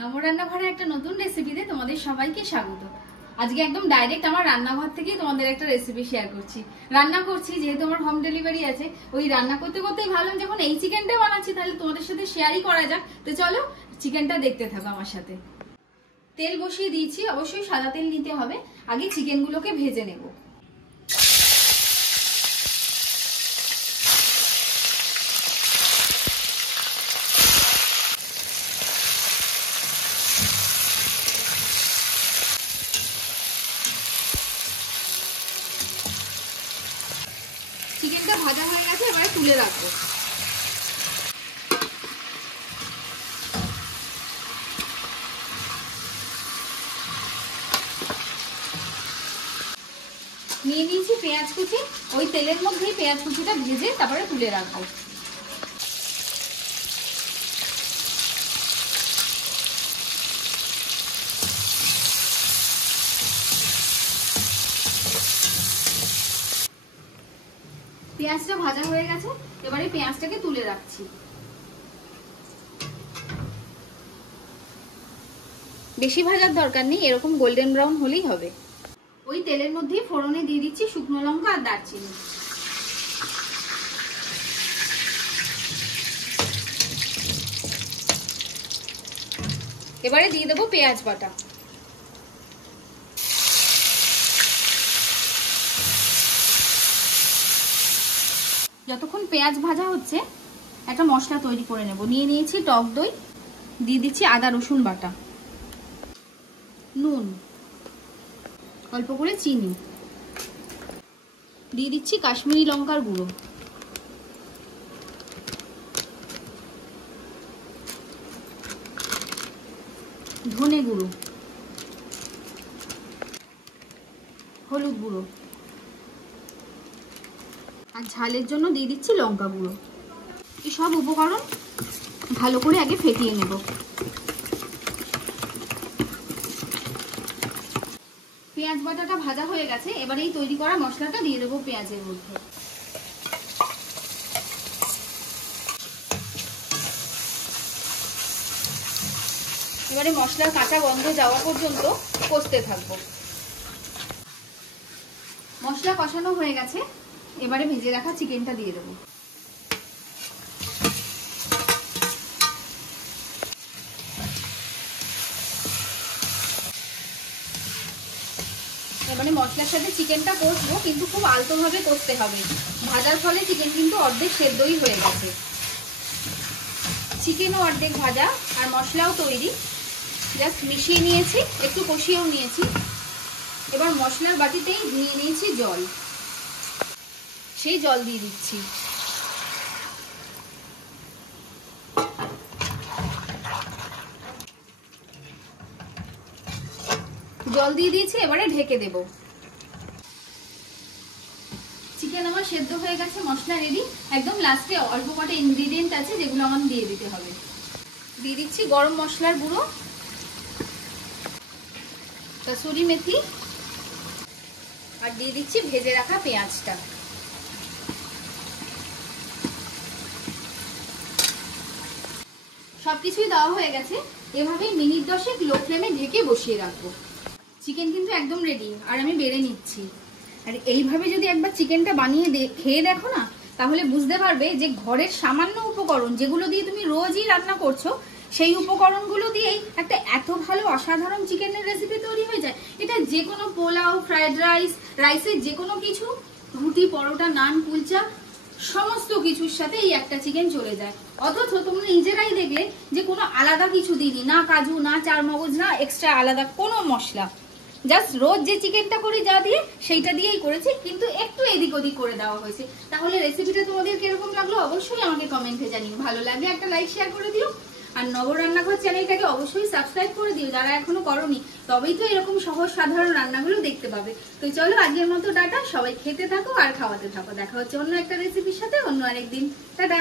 নবর রান্নাঘরে একটা নতুন রেসিপিতে তোমাদের সবাইকে স্বাগত। আজকে একদম ডাইরেক্ট আমার রান্নাঘর থেকেই তোমাদের একটা রেসিপি শেয়ার করছি। রান্না করছি যেহেতু আমার হোম ডেলিভারি আছে, ওই রান্না করতে করতেই ভাবলাম যখন এই চিকেনটা বানাচ্ছি তাহলে তোমাদের সাথে শেয়ারই করা যাক। তো চলো চিকেনটা দেখতে থাকো আমার সাথে। তেল বসিয়ে দিয়েছি, অবশ্যই সাদা তেল নিতে হবে। আগে চিকেনগুলোকে ভেজে নেব। চিকেনটা ভাজা হয়ে গেছে, এবারে তুলে রাখবো। নিয়ে নিয়েছি পেঁয়াজ কুচি, ওই তেলের মধ্যেই পেঁয়াজ কুচিটা ভেজে তারপরে তুলে রাখবো। পেঁয়াজটা ভাজা হয়ে গেছে, এবারে পেঁয়াজটাকে তুলে রাখছি। বেশি ভাজার দরকার নেই, এরকম গোল্ডেন ব্রাউন হলেই হবে। ওই তেলের মধ্যেই ফোড়নে দিয়ে দিচ্ছি শুকনো লঙ্কা আর দারচিনি। এবারে দিয়ে দেবো পেঁয়াজ বাটা। যতক্ষণ পেঁয়াজ ভাজা হচ্ছে একটা মশলা তৈরি করে নেব। নিয়ে নিয়েছি টক দই, দিয়ে দিচ্ছি আদা রসুন বাটা, নুন, অল্প করে চিনি, দিয়ে দিচ্ছি কাশ্মীরি লঙ্কার গুঁড়ো, ধনে গুঁড়ো, হলুদ গুঁড়ো, আর ঝালের জন্য দিয়ে দিচ্ছি লঙ্কা গুঁড়ো। এই সব উপকরণ ভালো করে আগে ফেটিয়ে নেব। পেঁয়াজ বাটাটা ভাজা হয়ে গেছে, এবারে এই তৈরি করা মশলাটা দিয়ে দেবো পেঁয়াজের মধ্যে। এবারে মশলার কাঁচা গন্ধ যাওয়া পর্যন্ত কষতে থাকবো। মশলা কষানো হয়ে গেছে, এবারে ভেজে রাখা চিকেনটা দিয়ে দেবো। এবারে মশলার সাথে চিকেনটা কষবো, কিন্তু খুব আলতোভাবে কষতে হবে। ভাজার ফলে চিকেন কিন্তু অর্ধেক সেদ্ধই হয়ে গেছে। চিকেনও অর্ধেক ভাজা আর মশলাও তৈরি, জাস্ট মিশিয়ে নিয়েছি, একটু কষিয়েও নিয়েছি। এবার মশলার বাটিতেই নিয়ে নিয়েছি জল, সেই জল দিয়ে দিচ্ছি। জল দিয়ে দিয়েছি, এবারে ঢেকে দেব। চিকেন আমার সেদ্ধ হয়ে গেছে, মশলা রেডি। একদম লাস্টে অল্প কটা ইনগ্রিডিয়েন্ট আছে যেগুলো আমার দিয়ে দিতে হবে। দিয়ে দিচ্ছি গরম মশলার গুঁড়ো, কসুরি মেথি, আর দিয়ে দিচ্ছি ভেজে রাখা পেঁয়াজটা। সবকিছুই দেওয়া হয়ে গেছে, এভাবেই মিনিট 10 লো ফ্লেমে ঢেকে বসিয়ে রাখবো। চিকেন কিন্তু একদম রেডি, আর আমি বেড়ে নিচ্ছি। আর এইভাবে যদি একবার চিকেনটা বানিয়ে খেয়ে দেখো না, তাহলে বুঝতে পারবে যে ঘরের সামান্য উপকরণ যেগুলো দিয়ে তুমি রোজই রান্না করছো, সেই উপকরণগুলো দিয়েই একটা এত ভালো অসাধারণ চিকেনের রেসিপি তৈরি হয়ে যায়। এটা যে কোনো পোলাও, ফ্রাইড রাইস, রাইসের যে কোনো কিছু, রুটি, পরোটা, নান, কুলচা, সমস্ত কিছুর সাথে এই একটা চিকেন চলে যায়। অথচ তোমরা নিজেরাই দেখলে যে কোনো আলাদা কিছু দিইনি, না কাজু, না চারমগজ, না এক্সট্রা আলাদা কোনো মশলা। জাস্ট রোজ যে চিকেনটা করি যা দিয়ে, সেইটা দিয়েই করেছি, কিন্তু একটু এদিক ওদিক করে দেওয়া হয়েছে। তাহলে রেসিপিটা তোমাদের কিরকম লাগলো অবশ্যই আমাকে কমেন্টে জানিও। ভালো লাগলে একটা লাইক শেয়ার করে দিও, আর নবর রান্নাঘর চ্যানেলটাকে অবশ্যই সাবস্ক্রাইব করে দিও যারা এখনো করোনি। তবেই তো এরকম সহজ সাধারণ রান্নাগুলো দেখতে পাবে। তো চলো আজকের মতো টাটা, সবাই খেতে থাকো আর খাওয়াতে থাকো। দেখা হচ্ছে অন্য একটা রেসিপির সাথে অন্য আরেকদিন। টাটা।